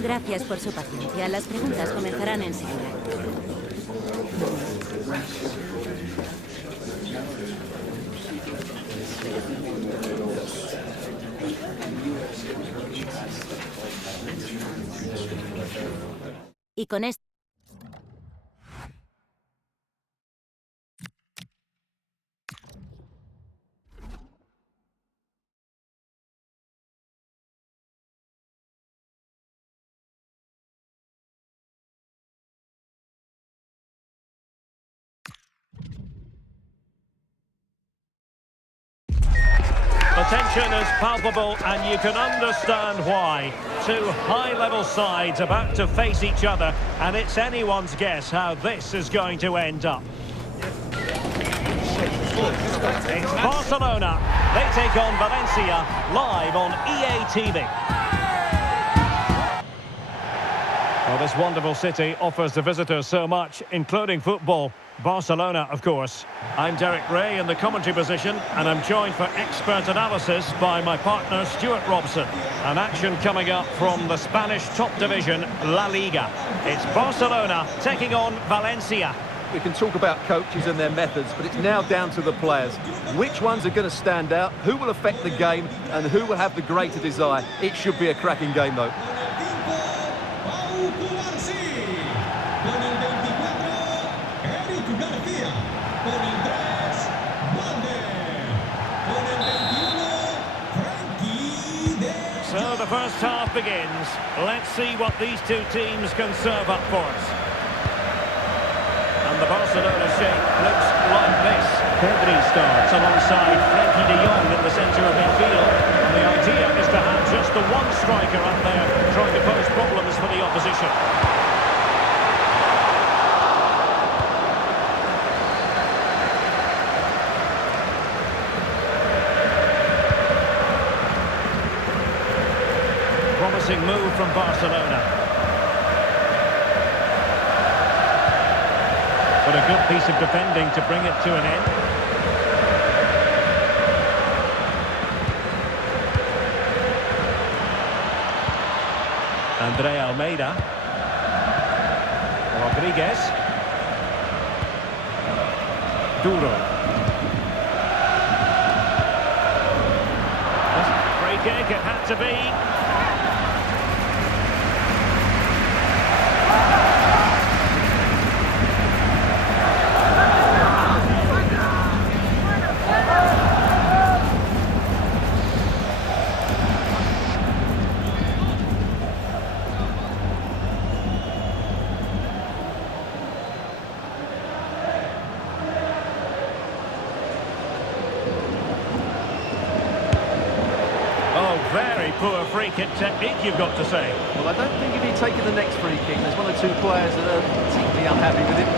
Gracias por su paciencia. Las preguntas comenzarán enseguida. Y con esto... The tension is palpable and you can understand why. Two high-level sides about to face each other and it's anyone's guess how this is going to end up. It's Barcelona. They take on Valencia live on EA TV. Well, this wonderful city offers the visitors so much, including football. Barcelona, of course. I'm Derek Ray in the commentary position, and I'm joined for expert analysis by my partner, Stuart Robson. An action coming up from the Spanish top division, La Liga. It's Barcelona taking on Valencia. We can talk about coaches and their methods, but it's now down to the players. Which ones are going to stand out, who will affect the game, and who will have the greater desire? It should be a cracking game, though. So the first half begins. Let's see what these two teams can serve up for us. And the Barcelona shape looks like this. Pedri starts alongside Frenkie de Jong in the centre of midfield. And the idea is to have just the one striker up there trying to pose problems for the opposition. Promising move from Barcelona. But a good piece of defending to bring it to an end. Andre Almeida. Rodriguez. Duro. Free kick, it had to be. Very poor free kick technique, you've got to say. Well, I don't think if he'd taken the next free kick, there's one or two players that are particularly unhappy with him.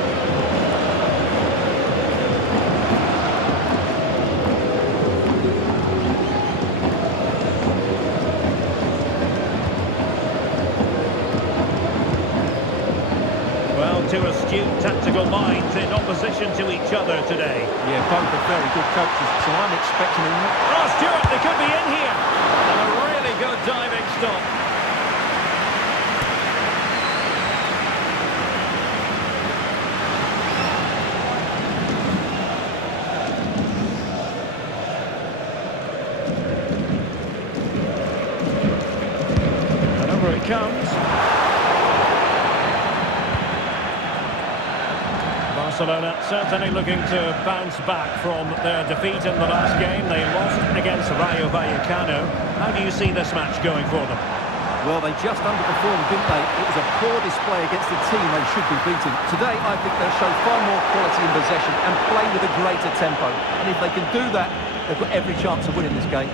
Well, two astute tactical minds in opposition to each other today. Yeah, both are very good coaches, so I'm expecting him. Oh, Stuart, they could be in here. And a really good diving stop. And over it comes. Barcelona certainly looking to bounce back from their defeat in the last game. They lost against Rayo Vallecano. How do you see this match going for them? Well, they just underperformed, didn't they? It was a poor display against the team they should be beating. Today, I think they'll show far more quality in possession and play with a greater tempo. And if they can do that, they've got every chance of winning this game.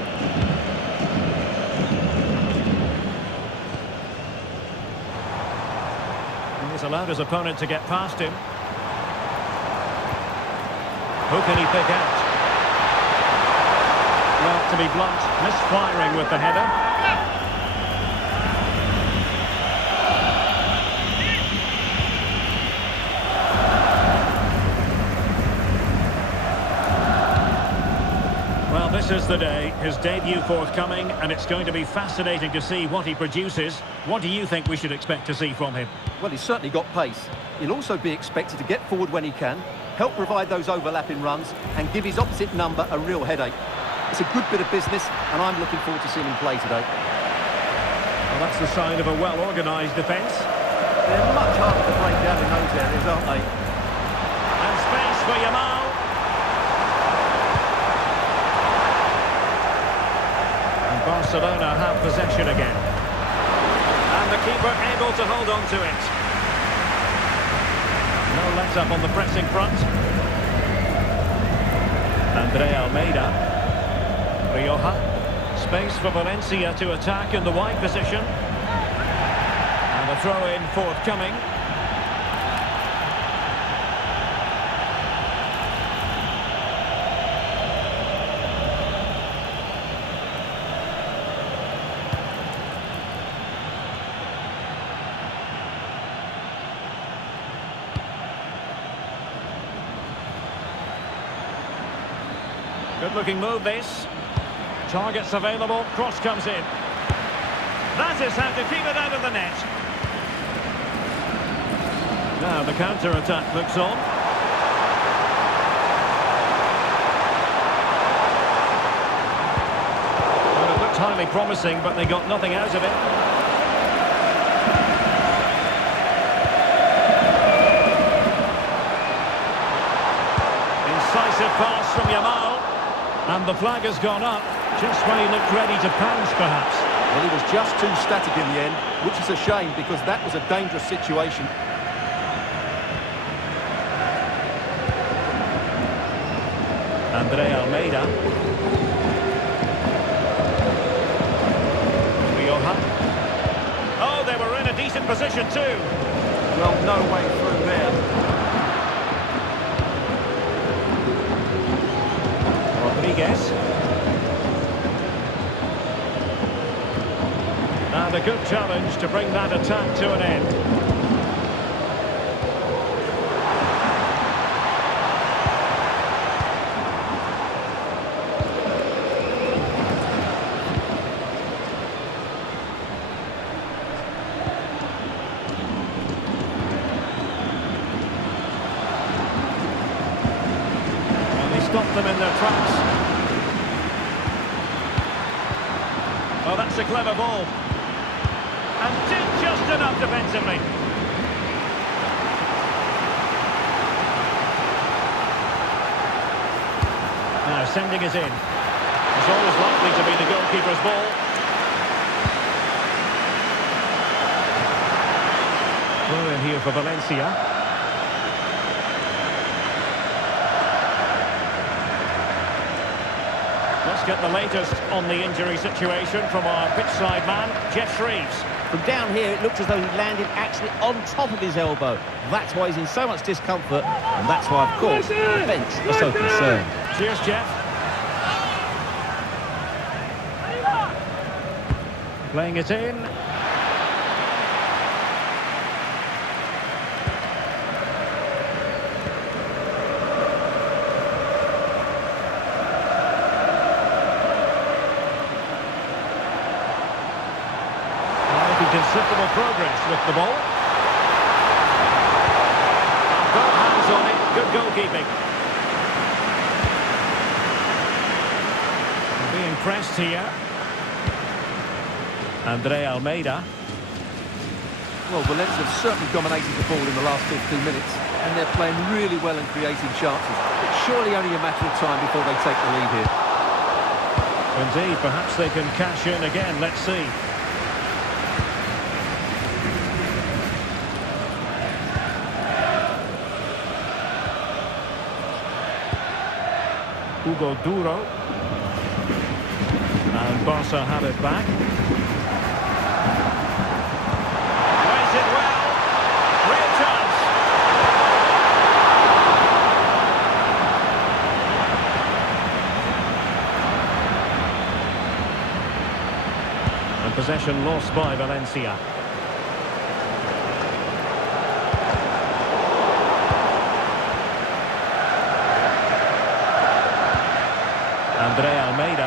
He's allowed his opponent to get past him. Who can he pick out? Well, to be blunt, misfiring with the header. Well, this This is the day, his debut forthcoming, and it's going to be fascinating to see what he produces. What do you think we should expect to see from him? Well, he's certainly got pace. He'll also be expected to get forward when he can, help provide those overlapping runs, and give his opposite number a real headache. It's a good bit of business, and I'm looking forward to seeing him play today. Well, that's the sign of a well-organised defence. They're much harder to break down in those areas, aren't they? And space for Yamal. And Barcelona have possession again. And the keeper able to hold on to it. No let-up on the pressing front. Andre Almeida. Rioja. Space for Valencia to attack in the wide position. And a throw-in forthcoming. Good-looking move, this. Targets available, cross comes in. That is how to keep it out of the net. Now the counter-attack looks on. Well, it looked highly promising, but they got nothing out of it. Incisive pass from Yamal. And the flag has gone up, just when he looked ready to pounce, perhaps. Well, he was just too static in the end, which is a shame because that was a dangerous situation. Andre Almeida. Rioja. Oh, they were in a decent position too. Well, no way through there. Rodriguez. And a good challenge to bring that attack to an end. And he stopped them in their tracks. Oh, that's a clever ball. And did just enough defensively. Now sending it in. It's always likely to be the goalkeeper's ball. Throw in here for Valencia. Let's get the latest on the injury situation from our pitchside man, Jeff Shreves. From down here, it looks as though he landed actually on top of his elbow. That's why he's in so much discomfort, and that's why, of course, the bench are so concerned. Cheers, Jeff. Playing it in. Considerable progress with the ball. And both hands on it. Good goalkeeping. Being pressed here. Andre Almeida. Well, Valencia have certainly dominated the ball in the last 15 minutes, and they're playing really well and creating chances. It's surely only a matter of time before they take the lead here. Indeed, perhaps they can cash in again. Let's see. Hugo Duro. And Barca have it back. Plays it well. Real chance. And possession lost by Valencia. Andre Almeida.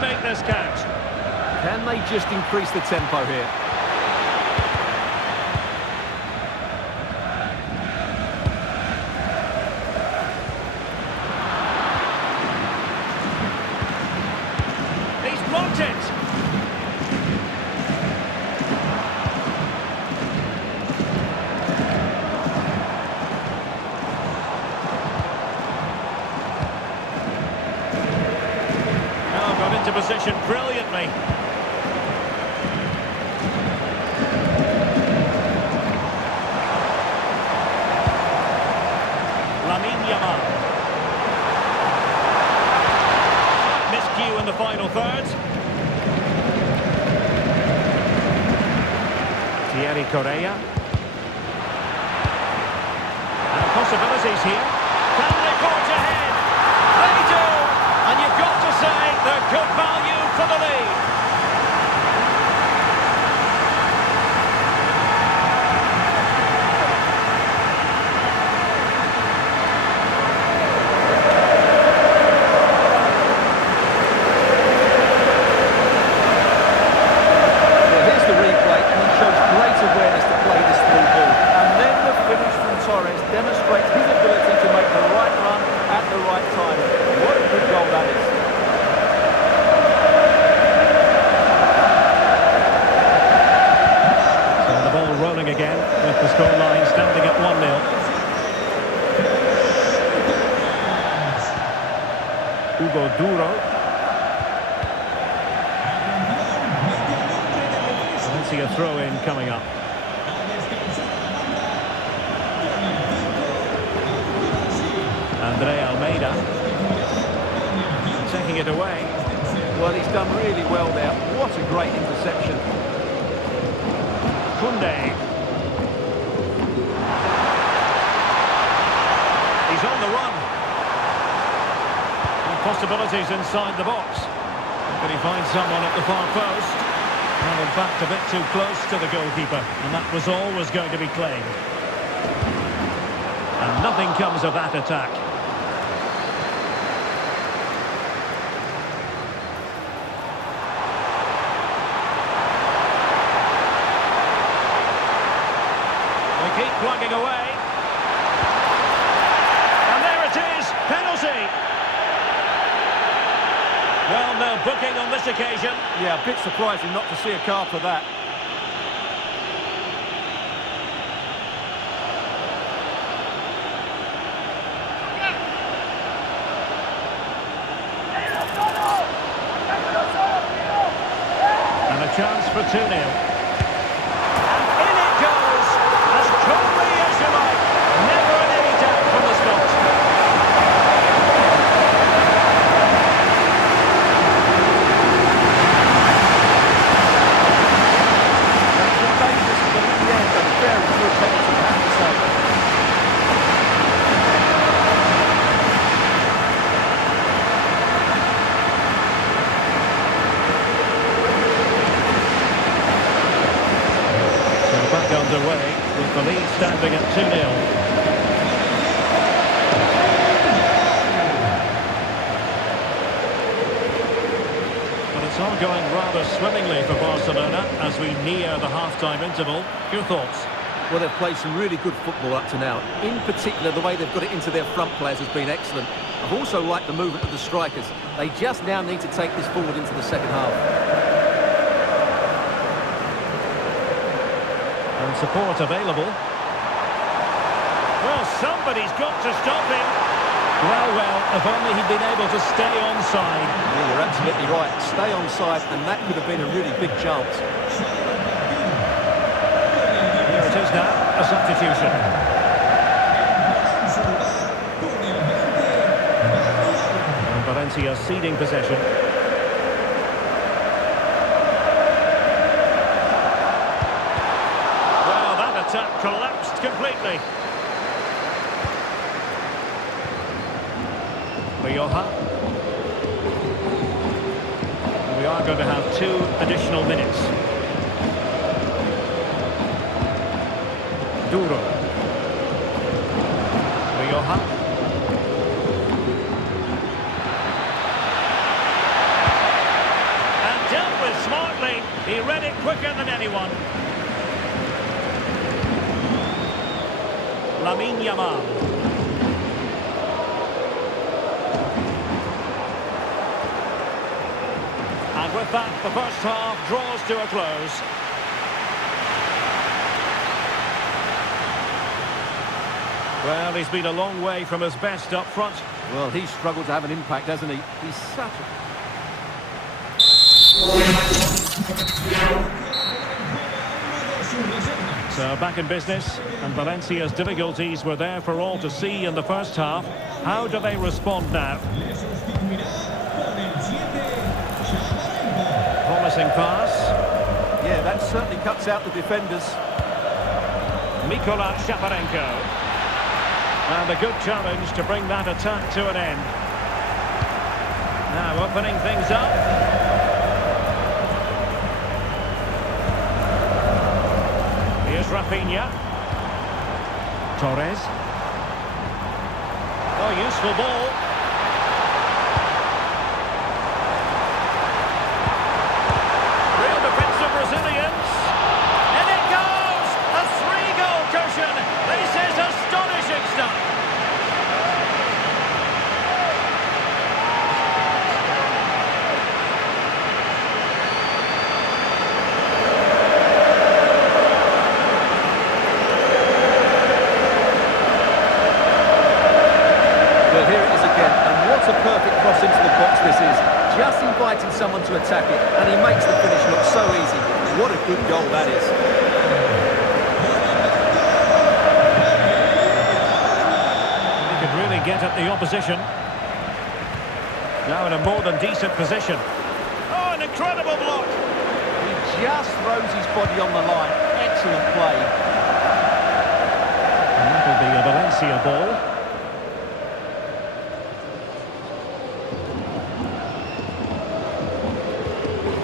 make this count? Can they just increase the tempo here? He's blocked it. Now got into position brilliantly. Miscue in the final third. Thierry Correa. And possibilities here. Can they forge ahead? They do! And you've got to say they're good value for the lead. Demonstrates his ability to make the right run at the right time. What a good goal that is. So the ball rolling again with the scoreline standing at 1-0. Hugo Duro. I see a throw-in coming up. Andre Almeida taking it away. Well, he's done really well there. What a great interception. Koundé. He's on the run. And possibilities inside the box. Can he find someone at the far post? Well, in fact, a bit too close to the goalkeeper. And that was always going to be claimed. And nothing comes of that attack. They keep plugging away. And there it is, penalty. Well, no booking on this occasion. Yeah, a bit surprising not to see a card for that. And a chance for 2-0. And in it goes, as coolly as you like. Never any doubt from the spot. Dangerous, but in the end, a very good penalty, I have to say. Underway with the lead standing at 2-0. But it's all going rather swimmingly for Barcelona as we near the half-time interval. Your thoughts? Well, they've played some really good football up to now. In particular, the way they've got it into their front players has been excellent. I've also liked the movement of the strikers. They just now need to take this forward into the second half. And support available. Well, somebody's got to stop him. Well, if only he'd been able to stay onside. Yeah, you're absolutely right. Stay onside, and that could have been a really big chance. Here it is now, a substitution. And Valencia ceding possession. Attack collapsed completely. Rioja. We are going to have 2 additional minutes. Duro. Rioja. it quicker than anyone. Lamine Yamal. And with that, the first half draws to a close. Well, he's been a long way from his best up front. Well, he's struggled to have an impact, hasn't he? He's such a... So back in business, and Valencia's difficulties were there for all to see in the first half. How do they respond now? Promising pass. Yeah, that certainly cuts out the defenders. Mikola Shaparenko. And a good challenge to bring that attack to an end. Now opening things up. Here's Rafinha. Torres. Oh, useful ball. Real defensive Brazilians. And it goes! A 3-goal cushion. This is astonishing stuff. Well, here it is again, and what a perfect cross into the box this is. Just inviting someone to attack it, and he makes the finish look so easy. What a good goal that is. He could really get at the opposition. Now in a more than decent position. Oh, an incredible block. He just throws his body on the line. Excellent play. And that'll be a Valencia ball.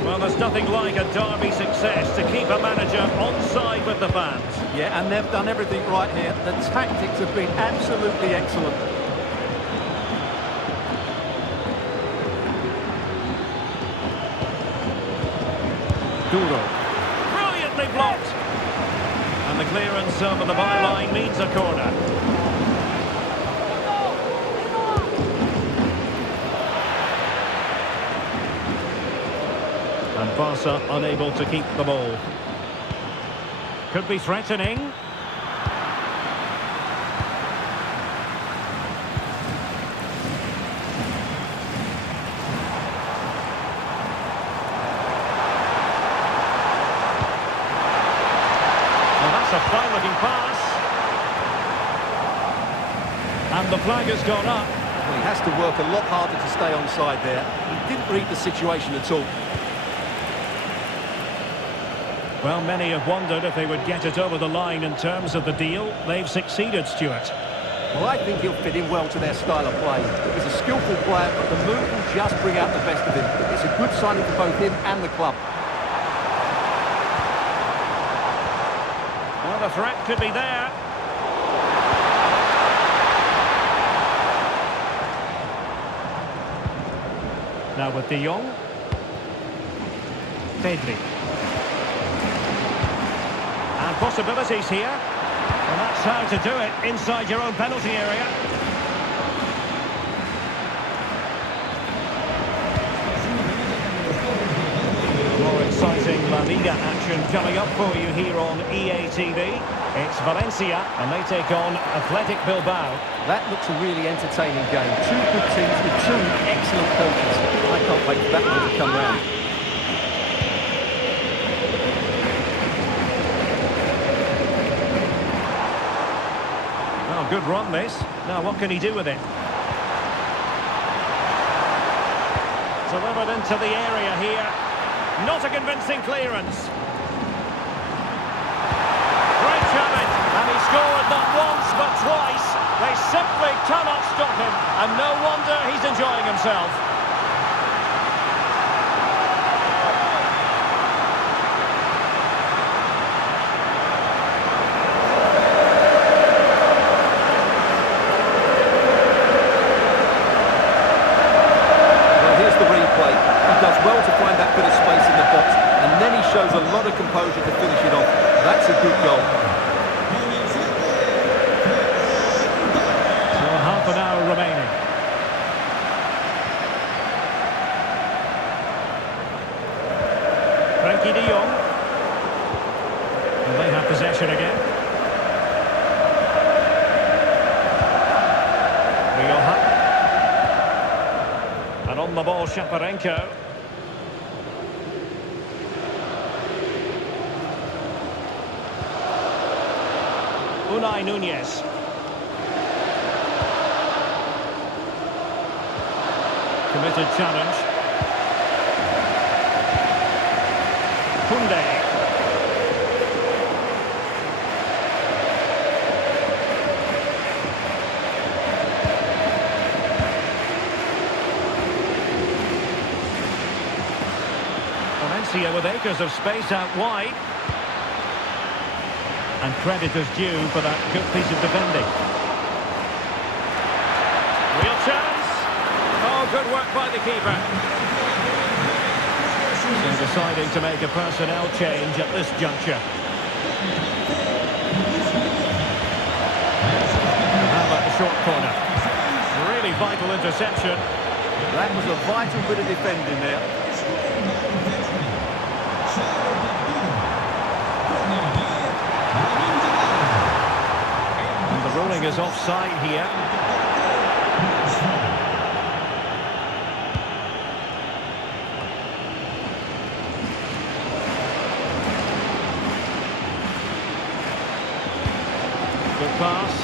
Well, there's nothing like a derby success to keep a manager on side with the fans. Yeah, and they've done everything right here. The tactics have been absolutely excellent. Duro. Brilliantly blocked. And the clearance over the byline means a corner. And Barca unable to keep the ball. Could be threatening. That's a fine-looking pass. And the flag has gone up. Well, he has to work a lot harder to stay onside there. He didn't read the situation at all. Well, many have wondered if they would get it over the line in terms of the deal. They've succeeded, Stuart. Well, I think he'll fit in well to their style of play. He's a skillful player, but the move will just bring out the best of him. It's a good signing for both him and the club. Well, the threat could be there. Now with De Jong. Pedri. And possibilities here. And that's how to do it inside your own penalty area. More exciting La Liga action coming up for you here on EA TV. It's Valencia and they take on Athletic Bilbao. That looks a really entertaining game. Two good teams with two excellent coaches. I can't wait for that one to come round. Oh, good run this. Now what can he do with it? Delivered into the area here. Not a convincing clearance. Great challenge, and he scored not once but twice. They simply cannot stop him, and no wonder he's enjoying himself. Well, here's the replay. He does well to find that bit of space in the box, and then he shows a lot the composure to finish it off. That's a good goal. So half an hour remaining. Frankie de Jong. And they have possession again. And on the ball, Shaparenko. Unai Nunez. Committed challenge. Koundé. Valencia with acres of space out wide. And credit is due for that good piece of defending. Real chance. Oh, good work by the keeper. So deciding to make a personnel change at this juncture. And how about the short corner? Really vital interception. That was a vital bit of defending there. And the ruling is offside here. Good pass.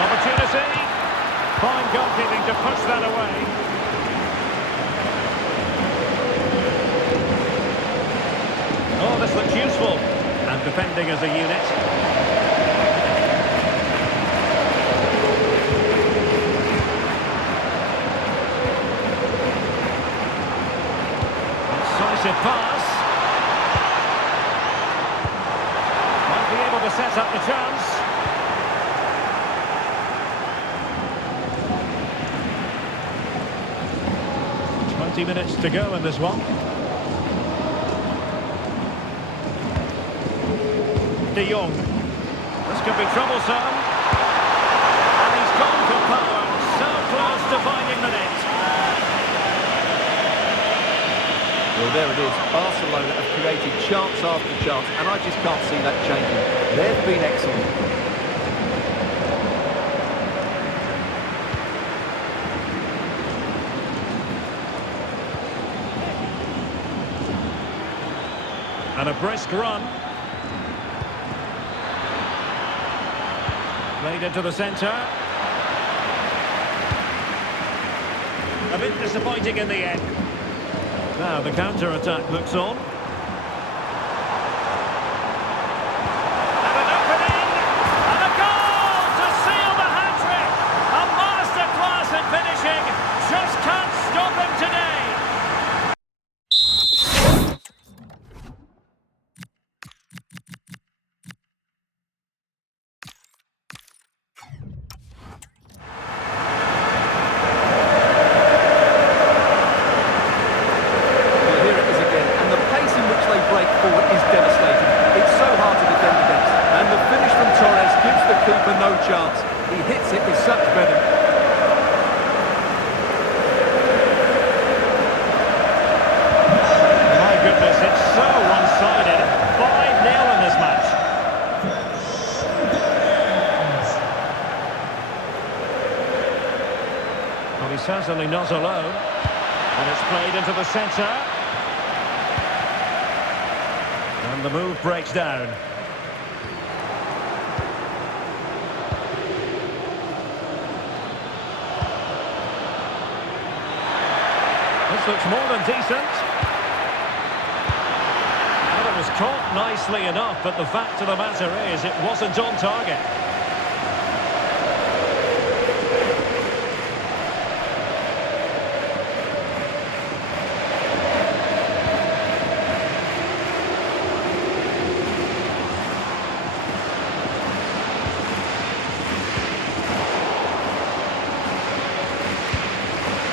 Opportunity. Fine goalkeeping to push that away. Oh, this looks useful. And defending as a unit. Incisive pass. Might be able to set up the chance. Minutes to go in this one. De Jong. This could be troublesome. And he's gone for power. So close to finding the net. Well, there it is. Barcelona have created chance after chance, and I just can't see that changing. They've been excellent. And a brisk run. Played into the centre. A bit disappointing in the end. Now the counter-attack looks on. And an opening! And a goal to seal the hat-trick! A masterclass in finishing. Just can't stop him today. No chance. He hits it with such venom. My goodness, it's so one-sided. 5-0 in this match. Well, he's certainly not alone. And it's played into the centre. And the move breaks down. This looks more than decent. Well, it was caught nicely enough, but the fact of the matter is it wasn't on target.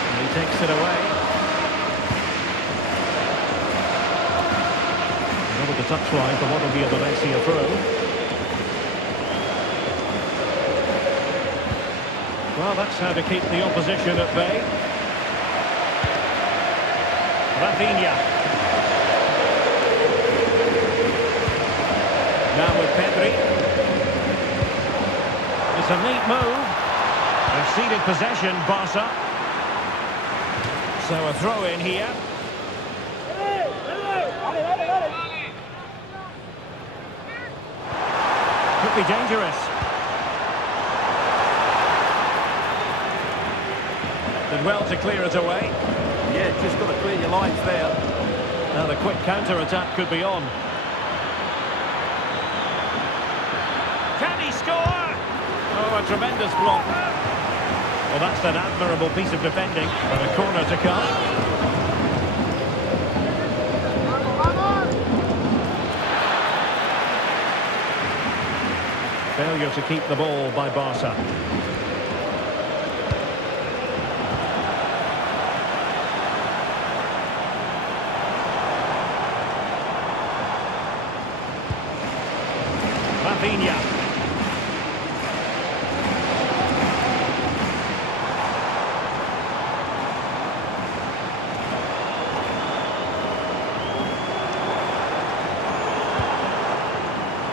And he takes it away. touchline for what will be a Valencia throw. Well, that's how to keep the opposition at bay. Rafinha. Now with Pedri. It's a neat move. They've ceded possession, Barca. So a throw in here. Could be dangerous. Did well to clear it away. Yeah, just got to clear your lines there. Now the quick counter-attack could be on. Can he score? Oh, a tremendous block. Well, that's an admirable piece of defending, but a corner to come. Failure to keep the ball by Barca. Rafinha.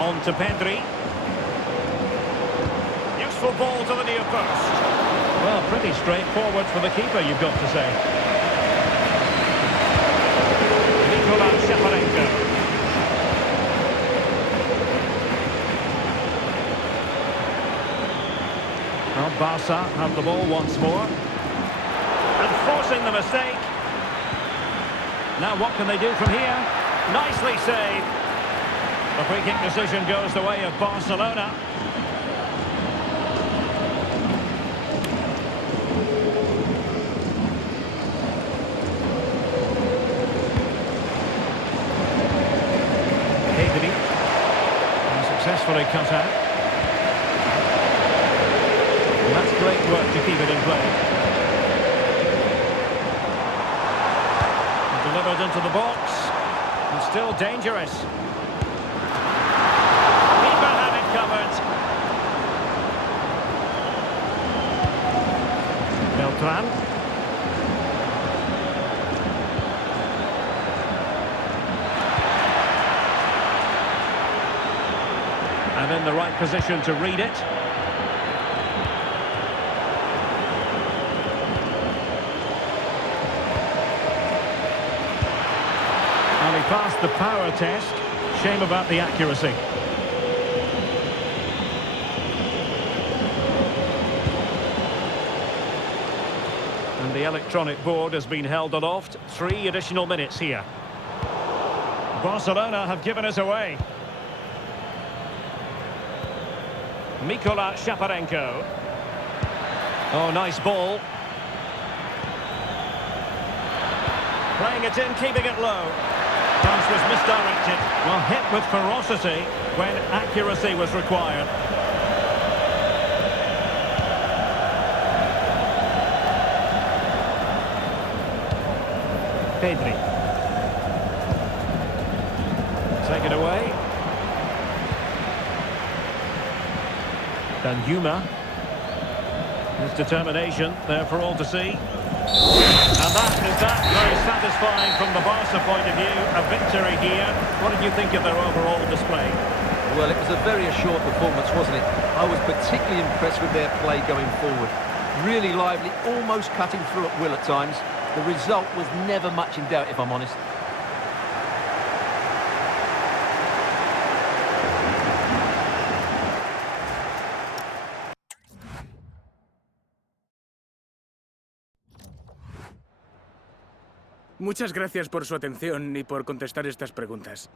On to Pedri. Useful ball to the near post. Well, pretty straightforward for the keeper, you've got to say. Shaparenko. Well, Barca have the ball once more. And forcing the mistake. Now what can they do from here? Nicely saved. The free kick decision goes the way of Barcelona. Pedri. Successfully cut out. And that's great work to keep it in play. Delivered into the box. And still dangerous. Covered. Beltran. And in the right position to read it. And he passed the power test. Shame about the accuracy. The electronic board has been held aloft. 3 additional minutes here. Barcelona have given us away. Shaparenko. Oh, nice ball. Playing it in, keeping it low. Pass was misdirected. Well, hit with ferocity when accuracy was required. Pedri. Take it away. Danjuma. His determination there for all to see. And that is that. Very satisfying from the Barca point of view. A victory here. What did you think of their overall display? Well, it was a very assured performance, wasn't it? I was particularly impressed with their play going forward. Really lively, almost cutting through at will at times. The result was never much in doubt, if I'm honest. Muchas gracias por su atención y por contestar estas preguntas.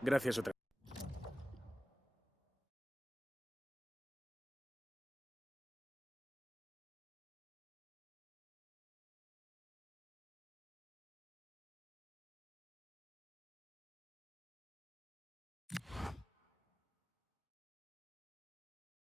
Gracias otra vez.